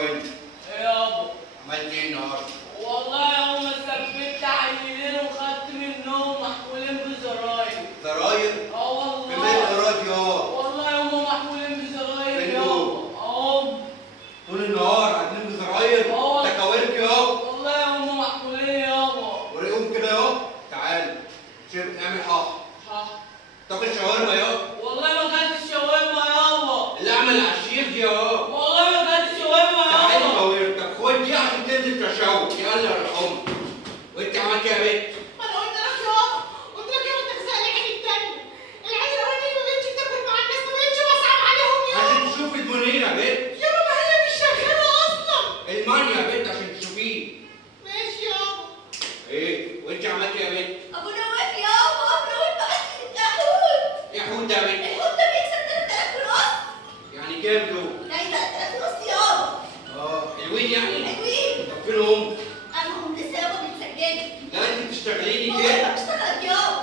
انت؟ ايه يابا؟ عملت ايه النهارده؟ والله يوم ثبت عيلين وخدت منهم محمولين بزراير. زراير؟ والله. في بيت قراط يابا. والله هم محمولين بزراير فين يابا. طول النهار قاعدين بزراير؟ تكاورك يابا. والله هم محمولين يابا. وريهم كده يابا. تعالى اعمل حاح. طب الشاورما يابا. والله ما كانت الشاورما يابا. اللي عمل العشير دي يابا. والله ما كانت الشاورما يابا. تعالى كاورك. طب خد دي عشان تنزل تشاور. يلا ارحمك. وانت عملت ايه يا بنت؟ ما انا قلت لك يابا، قلت لك يابا تغزق العين التانية. العين الاولانية ما بقتش بتاكل مع الناس، ما بقتش بصعب عليهم يابا. عشان تشوفي المنير يا بنت. يابا ما هي مش شغالة اصلا. المانيا يا بنت عشان تشوفيه. ماشي يابا. ايه؟ وانت عملت ايه يا بنت؟ ابو نواف يابا، ابو نواف بعت لي اليهود. ايه حوت ده يا بنت؟ اليهود ده بيكسب 3000 ونص. يعني كام دول؟ يعني 3000 ونص يابا. حلوين يعني؟ حلوين. طب فين هم؟ اما هم لسه يابا بيتسجلوا. لا انت بتشتغليني والله كده. ما بشتغلك يابا.